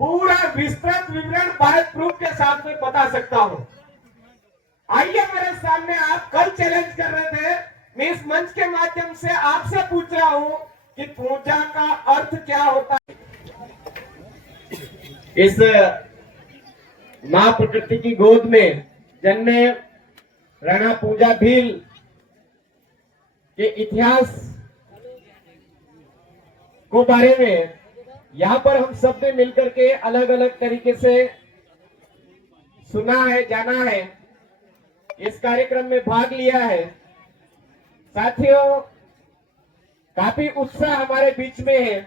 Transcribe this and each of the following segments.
पूरा विस्तृत विवरण बाय प्रूफ के साथ में बता सकता हूं। आइए मेरे सामने, आप कल चैलेंज कर रहे थे, मैं इस मंच के माध्यम से आपसे पूछ रहा हूं कि पूजा का अर्थ क्या होता है। इस मां प्रकृति की गोद में जन्मे राणा पूजा भील के इतिहास को बारे में यहाँ पर हम सब ने मिलकर के अलग अलग तरीके से सुना है, जाना है, इस कार्यक्रम में भाग लिया है। साथियों, काफी उत्साह हमारे बीच में है।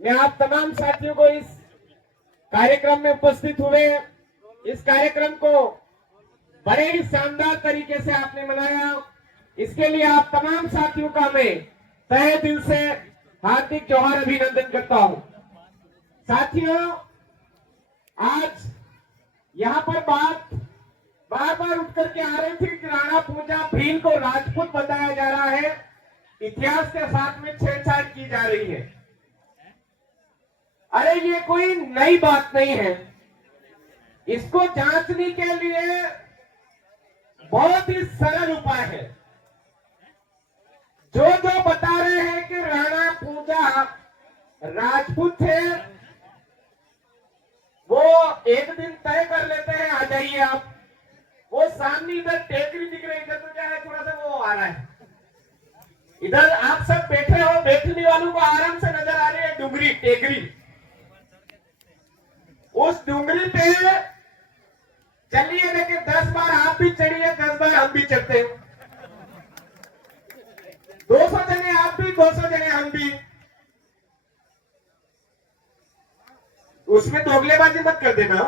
मैं आप तमाम साथियों को इस कार्यक्रम में उपस्थित हुए, इस कार्यक्रम को बड़े ही शानदार तरीके से आपने मनाया, इसके लिए आप तमाम साथियों का मैं तहे दिल से हार्दिक जोहार अभिनंदन करता हूं। साथियों, आज यहाँ पर बात बार बार उठ करके आ रही थी कि राणा पूजा भील को राजपूत बताया जा रहा है, इतिहास के साथ में छेड़छाड़ की जा रही है। अरे ये कोई नई बात नहीं है। इसको जांचने के लिए बहुत ही सरल उपाय है। जो जो बता रहे हैं कि राणा पूजा राजपूत थे, वो एक दिन तय कर लेते हैं, आ जाइए आप। वो सामने इधर टेकरी दिख रही है, इधर तो क्या है, थोड़ा सा वो आ रहा है। इधर आप सब बैठे हो, बैठने वालों को आराम से नजर आ रही है डुंगरी, टेकरी। उस डुंगरी पे चलिए, लेकिन 10 बार आप भी चढ़िए, 10 बार हम भी चढ़ते हैं। 200 जने आप भी, 200 जने हम भी। उसमें दोगलेबाजी मत कर देना।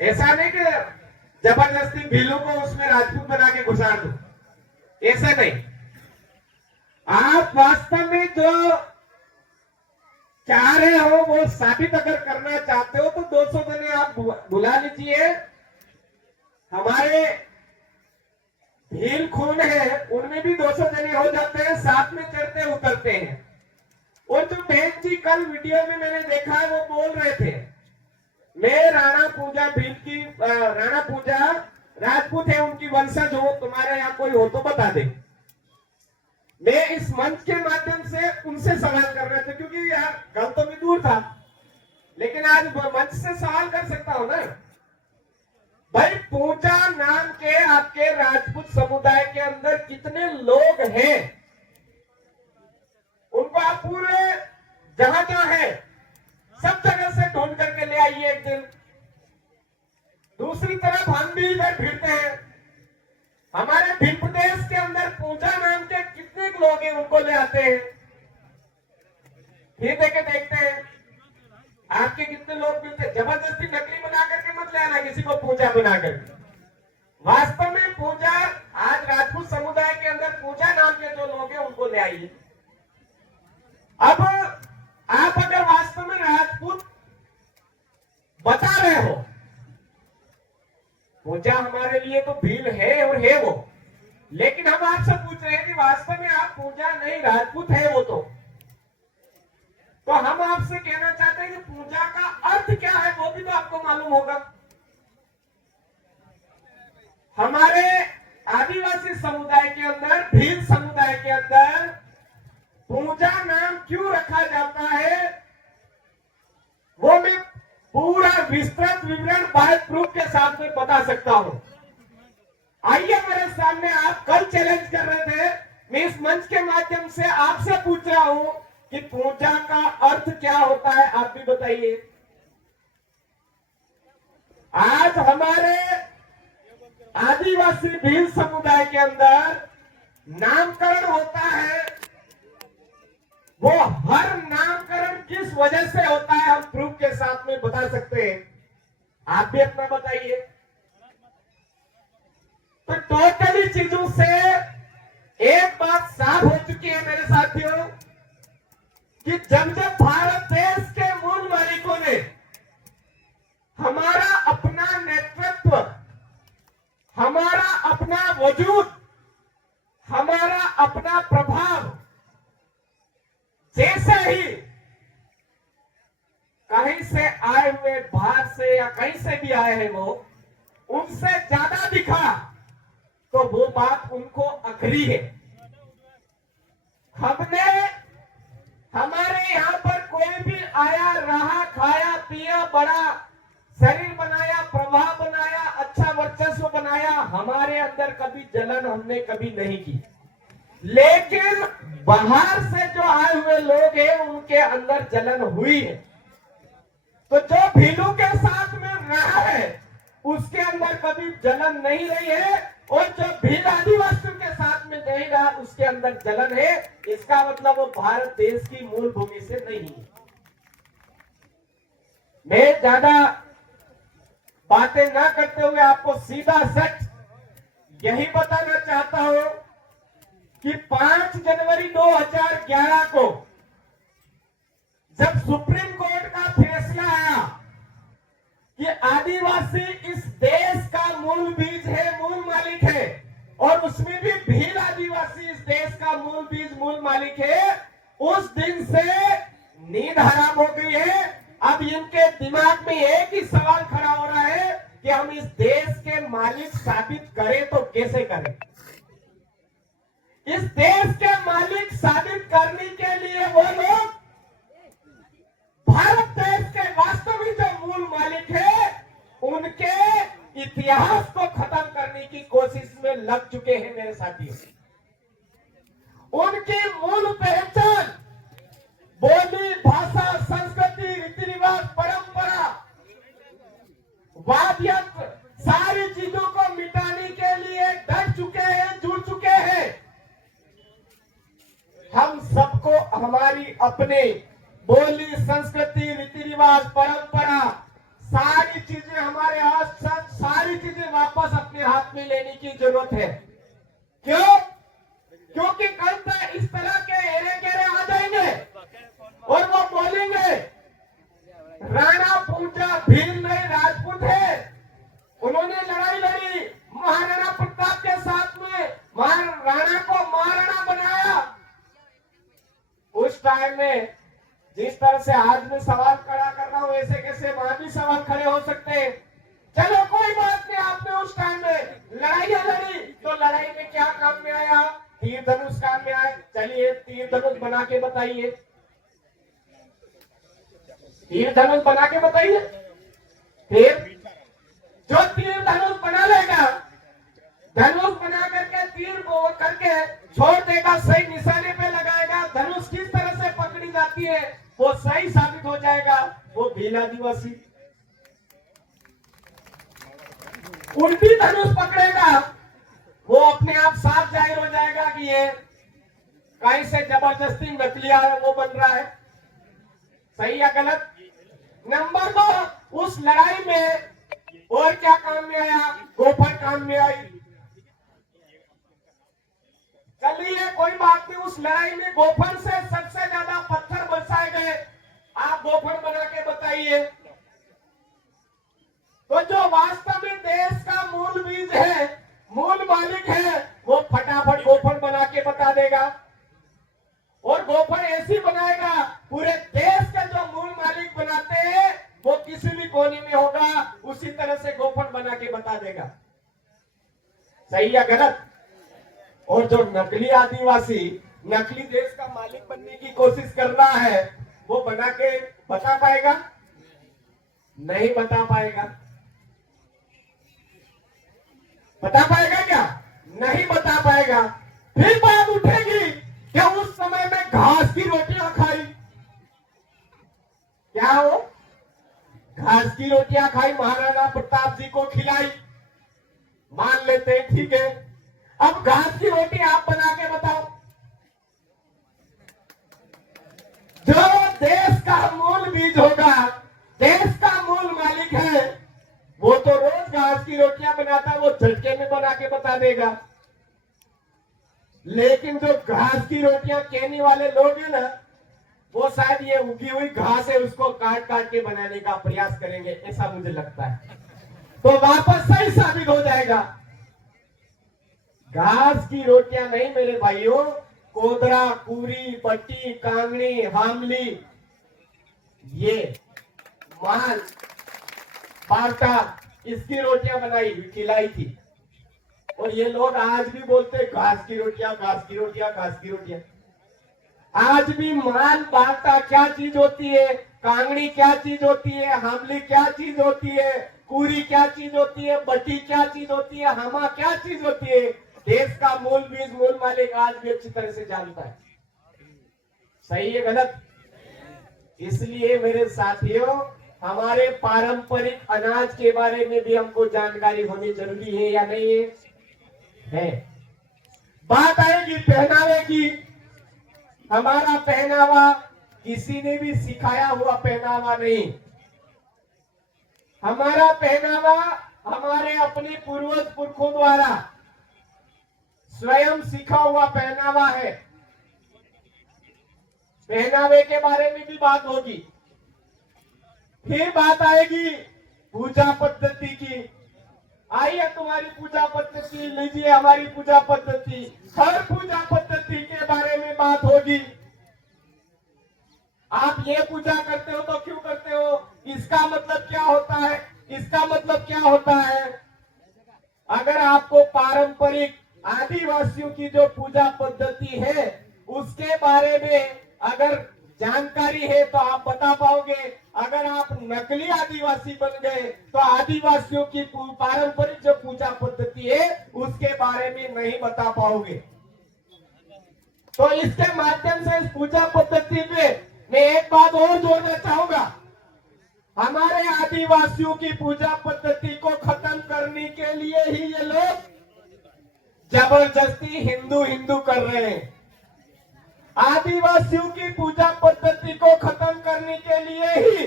ऐसा नहीं कि जबरदस्ती भीलों को उसमें राजपूत बना के घुसा दो, ऐसा नहीं। आप वास्तव में जो चाह रहे हो, वो साबित अगर करना चाहते हो, तो 200 जने आप बुला लीजिए। हमारे भील खून है, उनमें भी 200 जने हो जाते हैं, साथ में चढ़ते उतरते हैं। और जो बहन जी कल वीडियो में मैंने देखा है, वो बोल रहे थे मैं राणा पूजा भील की, राणा पूजा राजपूत है, उनकी वंशज हो, तुम्हारे यहाँ कोई हो तो बता दे। मैं इस मंच के माध्यम से उनसे सवाल कर रहे थे, क्योंकि यार कल तो मैं दूर था, लेकिन आज मंच से सवाल कर सकता हूं ना। भाई, पूजा नाम के आपके राजपूत समुदाय के अंदर कितने लोग हैं, उनको आप पूरे जहां जहां है सब जगह से ढूंढ करके ले आइए एक दिन। दूसरी तरफ हम भी इधर फिरते हैं, हमारे भील प्रदेश के अंदर पूजा नाम के कितने लोग हैं, उनको ले आते हैं, फिर देखे देखते हैं आपके कितने लोग मिलते हैं। जबरदस्ती नकली बना करके मत ले आना किसी को पूजा बना करके। वास्तव में पूजा, आज राजपूत समुदाय के अंदर पूजा नाम के जो लोग हैं, उनको ले आइए। अब आप अगर वास्तव में राजपूत बता रहे हो, पूजा हमारे लिए तो भील है और है वो, लेकिन हम आपसे पूछ रहे हैं कि वास्तव में आप पूजा नहीं, राजपूत है वो तो हम आपसे कहना चाहते हैं कि पूजा का अर्थ क्या है, वो भी तो आपको मालूम होगा। हमारे आदिवासी समुदाय के अंदर, भील समुदाय के अंदर पूजा नाम क्यों रखा जाता है, वो मैं पूरा विस्तृत विवरण बाय प्रूफ के साथ में बता सकता हूं। आइए मेरे सामने, आप कल चैलेंज कर रहे थे, मैं इस मंच के माध्यम से आपसे पूछ रहा हूं कि पूजा का अर्थ क्या होता है, आप भी बताइए। आज हमारे आदिवासी भील समुदाय के अंदर नामकरण होता है, वो हर नामकरण किस वजह से होता है, हम प्रूफ के साथ में बता सकते हैं। आप भी अपना बताइए। तो टोटली चीजों से एक बात साफ हो चुकी है मेरे साथियों, कि जब जब भारत देश के मूल मालिकों ने हमारा अपना नेतृत्व, हमारा अपना वजूद, हमारा अपना प्रभाव जैसे ही आए हैं वो उनसे ज्यादा दिखा तो वो बात उनको अखरी है। हमने हमारे यहाँ पर कोई भी आया रहा खाया पिया बड़ा शरीर बनाया प्रभाव बनाया अच्छा वर्चस्व बनाया, हमारे अंदर कभी जलन हमने कभी नहीं की। लेकिन बाहर से जो आए हुए लोग हैं उनके अंदर जलन हुई है। तो जो भीलू के साथ में रहा है उसके अंदर कभी जलन नहीं रही है, और जो भील आदिवासियों के साथ में नहीं रहा उसके अंदर जलन है। इसका मतलब वो भारत देश की मूल भूमि से नहीं है। मैं ज्यादा बातें ना करते हुए आपको सीधा सच यही बताना चाहता हूं कि 5 जनवरी 2011 को जब सुप्रीम कोर्ट का फैसला आया कि आदिवासी इस देश का मूल बीज है, मूल मालिक है, और उसमें भी भील आदिवासी इस देश का मूल बीज मूल मालिक है, उस दिन से नींद हराम हो गई है। अब इनके दिमाग में एक ही सवाल खड़ा हो रहा है कि हम इस देश के मालिक साबित करें तो कैसे करें। इस देश के मालिक साबित करने के लिए वो लोग भारत देश के वास्तविक जो मूल मालिक है उनके इतिहास को खत्म करने की कोशिश में लग चुके हैं मेरे साथियों। उनकी मूल पहचान बोली भाषा संस्कृति रीति रिवाज परंपरा वाद्यंत्र सारी चीजों को मिटाने के लिए डट चुके हैं, जुड़ चुके हैं। हम सबको हमारी अपने बोली संस्कृति रीति रिवाज परंपरा सारी चीजें हमारे हाथ सारी चीजें वापस अपने हाथ में लेने की जरूरत है। क्यों? क्योंकि कल तक इस तरह के हेरे गेरे आ जाएंगे और वो बोलेंगे राणा पूजा भील नहीं राजपूत है, उन्होंने लड़ाई लड़ी महाराणा प्रताप के साथ में, राणा को महाराणा बनाया। उस टाइम में जिस तरह से आज मैं सवाल खड़ा कर रहा हूं वैसे कैसे वहां भी सवाल खड़े हो सकते हैं। चलो कोई बात नहीं, आपने उस टाइम में लड़ाइयां लड़ी तो लड़ाई में क्या काम में आया? तीर धनुष काम में आए। चलिए तीर धनुष बना के बताइए, तीर धनुष बना के बताइए। फिर जो तीर धनुष बना लेगा, धनुष बना करके तीर को करके छोड़ देगा, सही निशाने पे लगाएगा, धनुष किस तरह से पकड़ी जाती है वो सही साबित हो जाएगा, वो भील आदिवासी। उल्टी धनुष पकड़ेगा वो अपने आप साफ जाहिर हो जाएगा कि ये कहीं से जबरदस्ती नकलिया है वो बन रहा है। सही या गलत? नंबर 2, उस लड़ाई में और क्या काम में आया? गोफर काम में आई। चलिए कोई बात नहीं, उस लड़ाई में गोफर से सबसे ज्यादा पत्थर बरसाए गए, आप गोफर बना के बताइए। तो जो वास्तव में देश का मूल बीज है, मूल मालिक है, वो फटाफट गोफर बना के बता देगा, और गोफर ऐसी बनाएगा पूरे देश के जो मूल मालिक बनाते हैं वो किसी भी कोने में होगा, उसी तरह से गोफर बना के बता देगा। सही या गलत? और जो नकली आदिवासी नकली देश का मालिक बनने की कोशिश कर रहा है वो बना के बता पाएगा? नहीं बता पाएगा। बता पाएगा क्या? नहीं बता पाएगा। फिर बात उठेगी कि उस समय में घास की रोटियां खाई। क्या हो? घास की रोटियां खाई, महाराणा प्रताप जी को खिलाई, मान लेते हैं, ठीक है। अब घास की रोटी आप बना के बताओ। जो देश का मूल बीज होगा, देश का मूल मालिक है, वो तो रोज घास की रोटियां बनाता है, वो झटके में बना के बता देगा। लेकिन जो घास की रोटियां कहने वाले लोग हैं ना, वो शायद ये उगी हुई घास है उसको काट काट के बनाने का प्रयास करेंगे, ऐसा मुझे लगता है। तो वापस सही साबित हो जाएगा। घास की रोटियां नहीं मेरे भाइयों, कोदरा, पूरी, पट्टी, कांगड़ी, हामली, ये माल, पाटा, इसकी रोटियां बनाई खिलाई थी। और ये लोग आज भी बोलते घास की रोटियां, घास की रोटियां, घास की रोटियां। आज भी मान बाटा क्या चीज होती है, कांगड़ी क्या चीज होती है, हामली क्या चीज होती है, पूरी क्या चीज होती है, बटी क्या चीज होती है, हमा क्या चीज होती है, देश का मूल बीज मूल मालिक आज भी अच्छी तरह से जानता है। सही है गलत? इसलिए मेरे साथियों, हमारे पारंपरिक अनाज के बारे में भी हमको जानकारी होनी जरूरी है या नहीं है? बात आएगी पहनावे की। हमारा पहनावा किसी ने भी सिखाया हुआ पहनावा नहीं। हमारा पहनावा हमारे अपने पूर्वज पुरखों द्वारा स्वयं सीखा हुआ पहनावा है। पहनावे के बारे में भी बात होगी। फिर बात आएगी पूजा पद्धति की। आइए तुम्हारी पूजा पद्धति लीजिए, हमारी पूजा पद्धति, हर पूजा पद्धति के बारे में बात होगी। आप ये पूजा करते हो तो क्यों करते हो, इसका मतलब क्या होता है, इसका मतलब क्या होता है। अगर आपको पारंपरिक आदिवासियों की जो पूजा पद्धति है उसके बारे में अगर जानकारी है तो आप बता पाओगे। अगर आप नकली आदिवासी बन गए तो आदिवासियों की पारंपरिक जो पूजा पद्धति है उसके बारे में नहीं बता पाओगे। तो इसके माध्यम से इस पूजा पद्धति में मैं एक बात और जोड़ना चाहूंगा। हमारे आदिवासियों की पूजा पद्धति को खत्म करने के लिए ही ये लोग जबरदस्ती हिंदू हिंदू कर रहे हैं। आदिवासियों की पूजा पद्धति को खत्म करने के लिए ही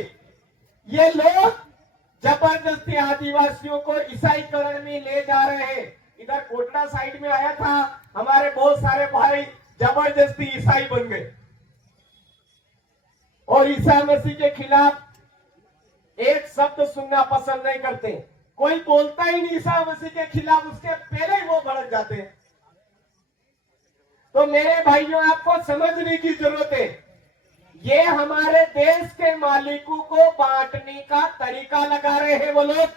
ये लोग जबरदस्ती आदिवासियों को ईसाईकरण में ले जा रहे हैं। इधर कोटला साइड में आया था, हमारे बहुत सारे भाई जबरदस्ती ईसाई बन गए और ईसा मसीह के खिलाफ एक शब्द सुनना पसंद नहीं करते। कोई बोलता ही नहीं ईसा मसीह के खिलाफ, उसके पहले ही वो भड़क जाते हैं। तो मेरे भाइयों, आपको समझने की जरूरत है, ये हमारे देश के मालिकों को बांटने का तरीका लगा रहे हैं वो लोग।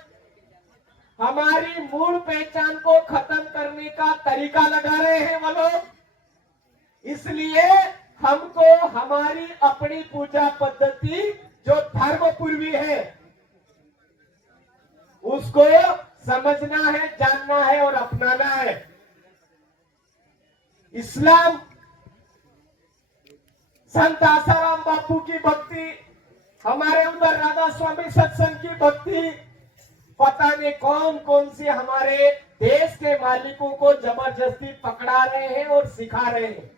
हमारी मूल पहचान को खत्म करने का तरीका लगा रहे हैं वो लोग। इसलिए हमको हमारी अपनी पूजा पद्धति जो धर्म पूर्वी है उसको समझना है, जानना है और अपनाना है। इस्लाम संत आसाराम बापू की भक्ति, हमारे उधर राधा स्वामी सत्संग की भक्ति, पता नहीं कौन कौन सी हमारे देश के मालिकों को जबरदस्ती पकड़ा रहे हैं और सिखा रहे हैं।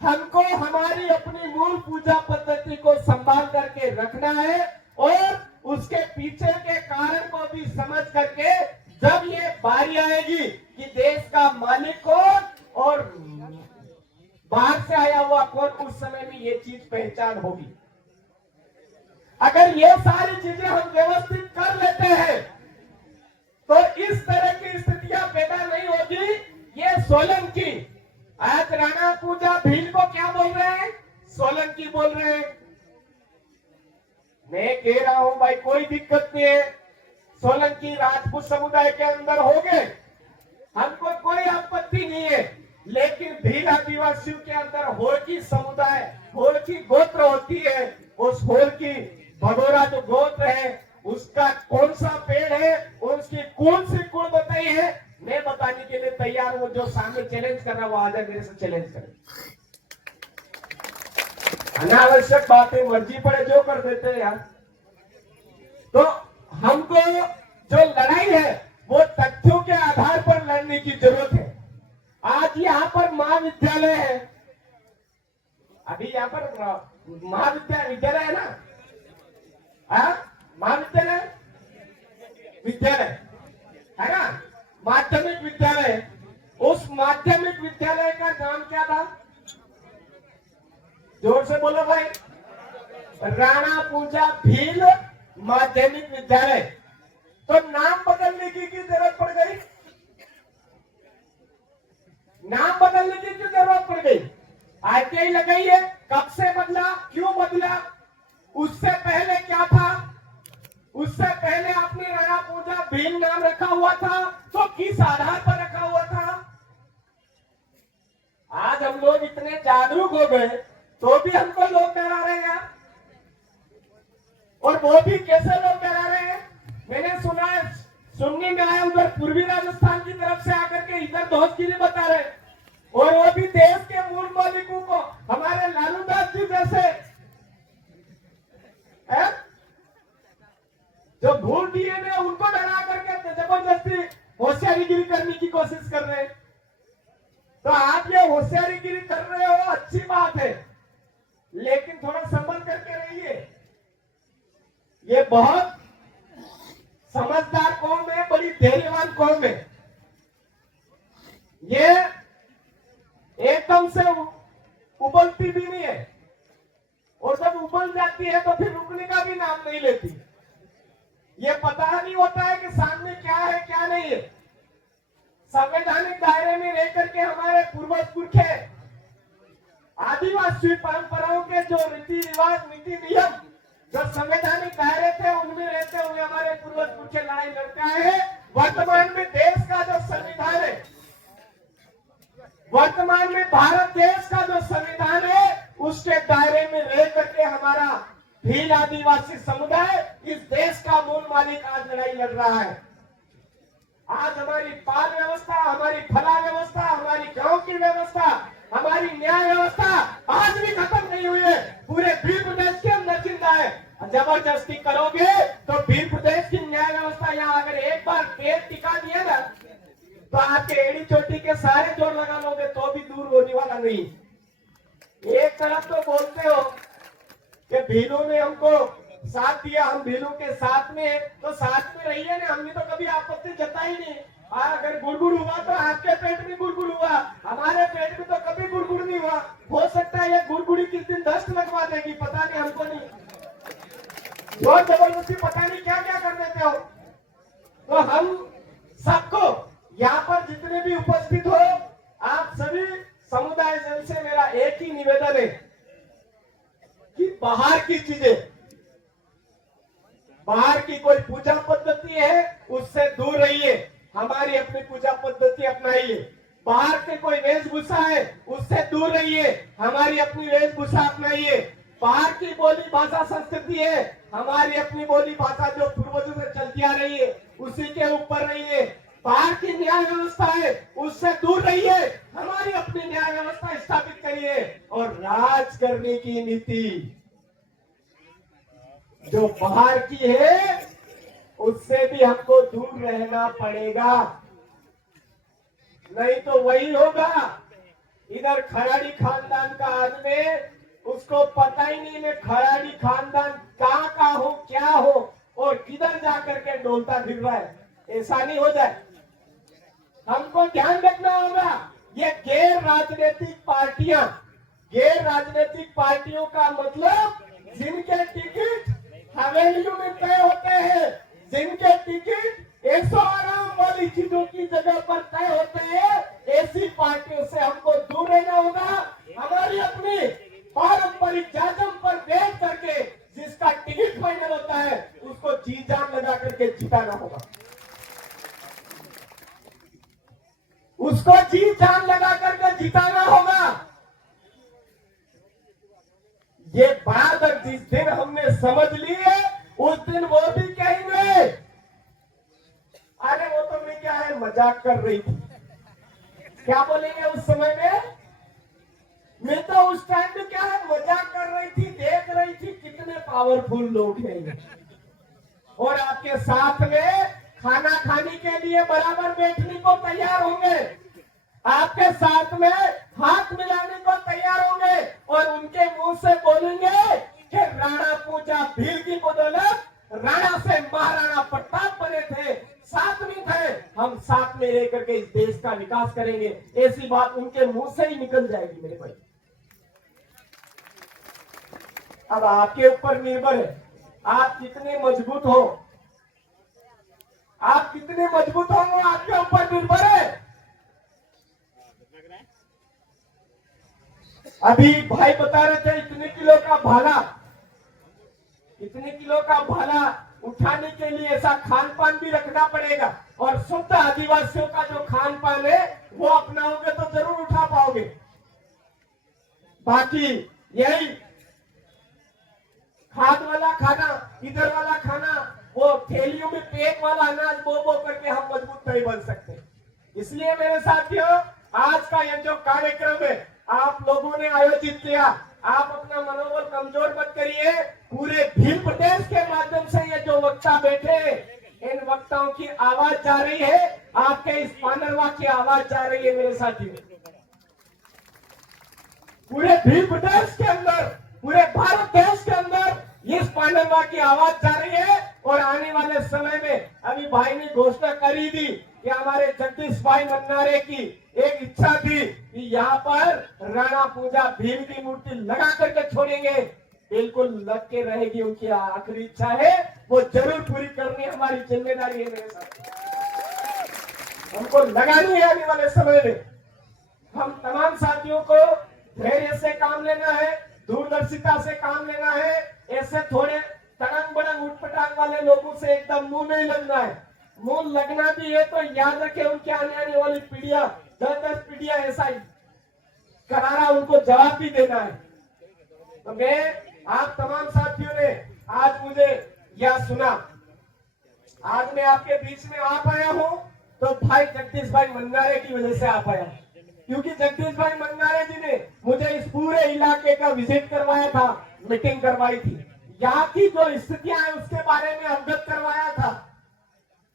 हमको हमारी अपनी मूल पूजा पद्धति को संभाल करके रखना है और उसके पीछे के कारण को भी समझ करके जब ये बारी आएगी कि देश का मालिक कौन और बाहर से आया हुआ कौन, उस समय में ये चीज पहचान होगी। अगर ये सारी चीजें हम व्यवस्थित कर लेते हैं तो इस तरह की स्थितियां पैदा नहीं होगी। ये सोलंकी, आज राणा पूजा भील को क्या बोल रहे हैं, सोलंकी बोल रहे हैं। मैं कह रहा हूं भाई कोई दिक्कत नहीं है, सोलंकी राजपूत समुदाय के अंदर हो गए, हमको कोई आपत्ति नहीं है। लेकिन भील आदिवासियों के अंदर होरकी समुदाय, होरकी गोत्र होती है, उस होरकी भगोरा जो गोत्र है उसका कौन सा पेड़ है और उसकी कौन सी कुल बताई है, मैं बताने के लिए तैयार हूं। जो सामने चैलेंज कर रहा है वो आ जाए मेरे से चैलेंज करे। अनावश्यक बातें मर्जी पड़े जो कर देते हैं यार। तो हमको जो लड़ाई है वो तथ्यों के आधार पर लड़ने की जरूरत है। आज यहाँ पर महाविद्यालय है, अभी यहाँ पर महाविद्यालय है ना, महाविद्यालय विद्यालय है ना, माध्यमिक विद्यालय। उस माध्यमिक विद्यालय का नाम क्या था, जोर से बोलो भाई, राणा पूजा भील माध्यमिक विद्यालय। तो नाम बदलने की जरूरत पड़ गई, नाम बदलने की क्यों जरूरत पड़ गई? आरटीआई लगाई है, कब से बदला, क्यों बदला, उससे पहले क्या था, उससे पहले आपने राणा पूजा भील नाम रखा हुआ था, तो किस आधार पर रखा हुआ था? आज हम लोग इतने जागरूक हो गए तो भी हमको लोग डरा रहे हैं। और वो भी कैसे लोग डरा रहे हैं? मैंने सुना है, सुनने में आया, उधर पूर्वी राजस्थान की तरफ से आकर के इधर दोस्तगिरी बता रहे, और वो भी देश के मूल मालिकों को, हमारे लालू दास जी जैसे है? जो भूल दिए ने उनको डरा करके जबरदस्ती होशियारीगिरी करने की कोशिश कर रहे हैं। तो आप ये होशियारीगिरी कर रहे हो, अच्छी बात है, लेकिन थोड़ा संभल करके रहिए। ये बहुत समझदार कौम है, बड़ी धैर्यवान कौम है। ये एकदम से उबलती भी नहीं है, और जब उबल जाती है तो फिर रुकने का भी नाम नहीं लेती। ये पता नहीं होता है कि सामने क्या है क्या नहीं है। संवैधानिक दायरे में रह करके हमारे पूर्वज पुरखे आदिवासी परंपराओं के जो रीति रिवाज, नीति नियम जो संवैधानिक दायरे थे, उनमें रहते हुए हमारे पूर्वज पुरखे लड़ाई लड़ते आए हैं। वर्तमान में देश का जो संविधान है, वर्तमान में भारत देश का जो संविधान है, उसके दायरे में रह करके हमारा भील आदिवासी समुदाय इस देश का मूल मालिक आज लड़ाई लड़ रहा है। आज हमारी पाल व्यवस्था, हमारी फला व्यवस्था, हमारी गांव की व्यवस्था, हमारी न्याय व्यवस्था आज भी खत्म नहीं हुई है। पूरे भील प्रदेश के अंदर जिंदा है। जबरदस्ती करोगे तो भील प्रदेश की न्याय व्यवस्था यहाँ अगर एक बार पेड़ टिका दिया ना, तो आपके एड़ी चोटी के सारे जोड़ लगा लोगे तो भी दूर होने वाला नहीं। एक तरफ तो बोलते हो कि भीलों ने हमको साथ दिया, हम भीलों के साथ में, तो साथ में रहिए ना, हमने तो कभी आपत्ति जताई नहीं। अगर गुड़गुड़ हुआ तो आपके पेट में गुड़गुड़ हुआ, हमारे पेट में तो कभी गुड़गुड़ नहीं हुआ। हो सकता है ये गुड़गुड़ी किस दिन दस्त लगवा देगी, पता नहीं, हमको नहीं। जोर जबरदस्ती पता नहीं क्या क्या कर देते हो। तो हम सबको यहाँ पर जितने भी उपस्थित हो, आप सभी समुदाय जन से मेरा एक ही निवेदन है कि बाहर की चीजें, बाहर की कोई पूजा पद्धति है उससे दूर रहिए, हमारी अपनी पूजा पद्धति अपनाइए। बाहर के कोई वेशभूषा है उससे दूर रहिए, हमारी अपनी वेशभूषा अपनाइए। बाहर की बोली भाषा संस्कृति है, हमारी अपनी बोली भाषा जो पूर्वजों से चलती आ रही है उसी के ऊपर रहिए। बाहर की न्याय व्यवस्था है उससे दूर रहिए, हमारी अपनी न्याय व्यवस्था स्थापित करिए। और राज करने की नीति जो बाहर की है उससे भी हमको दूर रहना पड़ेगा, नहीं तो वही होगा। इधर खराड़ी खानदान का आदमी, उसको पता ही नहीं मैं खराड़ी खानदान कहाँ का हो, क्या हो, और किधर जाकर के डोलता फिर रहा है। ऐसा नहीं हो जाए, हमको ध्यान रखना होगा। ये गैर राजनीतिक पार्टियां, गैर राजनीतिक पार्टियों का मतलब जिनके टिकट हवेलियों में तय होते हैं, जिनके टिकट 108 वाली चीजों की जगह पर तय होते हैं, ऐसी पार्टियों से हमको दूर रहना होगा। हमारी अपनी पारंपरिक जाजम पर बैठ करके जिसका टिकट फाइनल होता है उसको जी जान लगा करके जिताना होगा, उसको जी जान लगा करके जिताना होगा। ये बात जिस दिन हमने समझ ली है उस दिन वो भी कहेंगे अरे वो तो मैं क्या है मजाक कर रही थी। क्या बोलेंगे उस समय में? मैं तो उस टाइम में क्या है मजाक कर रही थी, देख रही थी कितने पावरफुल लोग हैं और आपके साथ में खाना खाने के लिए बराबर बैठने को तैयार होंगे, आपके साथ में हाथ मिलाने को तैयार होंगे और उनके मुंह से बोलेंगे कि राणा पूजा भील की बदौलत राणा से महाराणा प्रताप बने थे, साथ में थे, हम साथ में रह करके इस देश का विकास करेंगे। ऐसी बात उनके मुंह से ही निकल जाएगी मेरे भाई। अब आपके ऊपर निर्भर है आप कितने मजबूत हो, आप कितने मजबूत हो वो आपके ऊपर निर्भर है। अभी भाई बता रहे थे इतने किलो का भाला, इतने किलो का भाला उठाने के लिए ऐसा खान पान भी रखना पड़ेगा, और शुद्ध आदिवासियों का जो खान पान है वो अपनाओगे तो जरूर उठा पाओगे। बाकी यही खाद वाला खाना, इधर वाला खाना, वो थैलियों में पैक वाला अनाज बो बो करके हम मजबूत नहीं बन सकते। इसलिए मेरे साथियों, आज का ये जो कार्यक्रम है आप लोगों ने आयोजित किया, आप अपना मनोबल कमजोर मत करिए। पूरे भील प्रदेश के माध्यम से ये जो वक्ता बैठे, इन वक्ताओं की आवाज जा रही है, आपके इस पानरवा की आवाज जा रही है मेरे साथियों। पूरे भील प्रदेश के अंदर, पूरे भारत देश के अंदर इस पानरवा की आवाज जा रही है। और आने वाले समय में अभी भाई ने घोषणा करी थी कि हमारे जगदीश भाई मन्नारे की एक इच्छा थी कि यहाँ पर राणा पूजा भीम की मूर्ति लगा करके छोड़ेंगे। बिल्कुल लग के रहेगी, उनकी आखिरी इच्छा है, वो जरूर पूरी करनी हमारी जिम्मेदारी है मेरे साथ। हमको लगानी है आने वाले समय में। हम तमाम साथियों को धैर्य से काम लेना है, दूरदर्शिता से काम लेना है। ऐसे थोड़े तड़ंग बड़ंग उठपटांग वाले लोगों से एकदम मुंह नहीं लगना है। मुंह लगना भी है तो याद रखे, उनके आने वाली पीढ़ियां 10-10 पीढ़ियां ऐसा ही करारा उनको जवाब भी देना है। तो मैं आप तमाम साथियों ने आज मुझे यह सुना, आज मैं आपके बीच में आ पाया हूं तो भाई जगदीश भाई मन्नारे की वजह से आ पाया, क्योंकि जगदीश भाई मन्नारे जी ने मुझे इस पूरे इलाके का विजिट करवाया था, मीटिंग करवाई थी, यहाँ की जो स्थितियां हैं उसके बारे में अवगत करवाया था।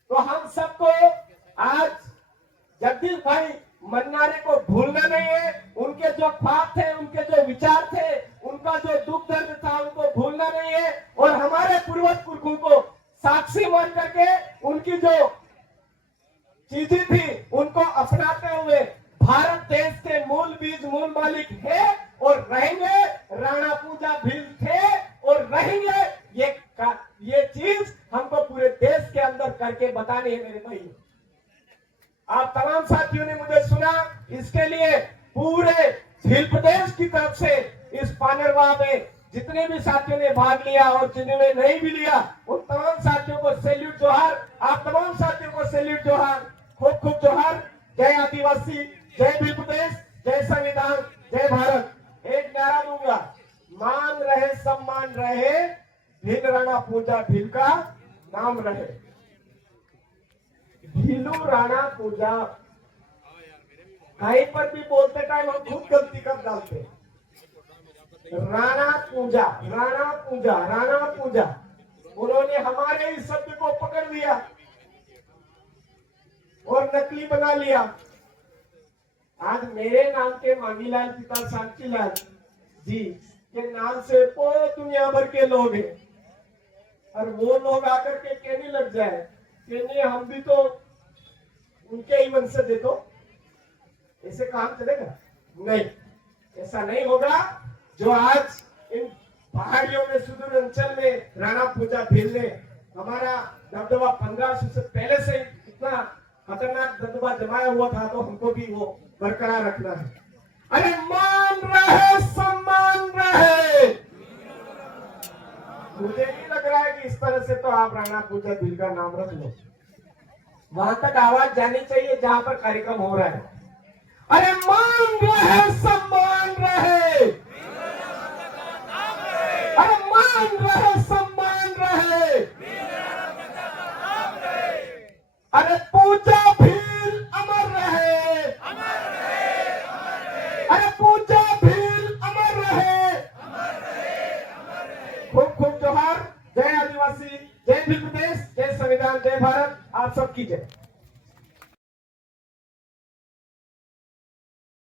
तो हम सबको आज जगदीश भाई मन्नारे को भूलना नहीं है। उनके जो ख्वाब थे, उनके जो विचार थे, उनका जो दुख दर्द था, उनको भूलना नहीं है। और हमारे पूर्वज पुरखों को साक्षी मान करके उनकी जो चीजें थी उनको अपनाते हुए भारत देश के मूल बीज, मूल मालिक है और रहेंगे। राणा पूजा भील थे और रहेंगे। ये चीज हमको पूरे देश के अंदर करके बतानी है मेरे भाई। आप तमाम साथियों ने मुझे सुना, इसके लिए पूरे भील प्रदेश की तरफ से इस पानरवा में जितने भी साथियों ने भाग लिया और जिन्होंने नहीं भी लिया, उन तमाम साथियों को सैल्यूट जोहार। आप तमाम साथियों को सैल्यूट जोहार, खूब खूब जोहार। जय आदिवासी, जय भील प्रदेश, जय संविधान, जय भारत। एक नारा दूंगा, मान रहे सम्मान रहे, भील राणा पूजा भील का नाम रहे। भीलू राणा पूजा, कहीं पर भी बोलते टाइम हम खुद गलती कर डालते। राणा पूजा, राणा पूजा, राणा पूजा, उन्होंने हमारे इस शब्द को पकड़ लिया और नकली बना लिया। आज मेरे नाम के मांगीलाल पिता शांतिलाल जी के नाम से पूरी दुनिया भर के लोग हैं, और वो लोग आकर के कहने लग जाए कि नहीं हम भी तो उनके ही वंश से, देखो ऐसे काम चलेगा नहीं, ऐसा नहीं होगा। जो आज इन पहाड़ियों में, सुदूर अंचल में राणा पूजा भील ने हमारा दबदबा 1500 से पहले से इतना खतरनाक दबदबा जमाया हुआ था, तो हमको भी वो बरकरार रखना है। अरे मान रहे सम्मान रहे। मुझे नहीं लग रहा है कि इस तरह से तो आप राणा पूजा भील का नाम रख लो। वहां तक आवाज जानी चाहिए जहां पर कार्यक्रम हो रहा है। अरे मान रहे सम्मान रहे, अरे मान रहे सम्मान रहे, अरे पूजा भील अमर रहे, अरे पूजा भील अमर रहे। खूब खूब जोहार। जय आदिवासी, जय भील प्रदेश, जय संविधान, जय भारत। आप सबकी जय।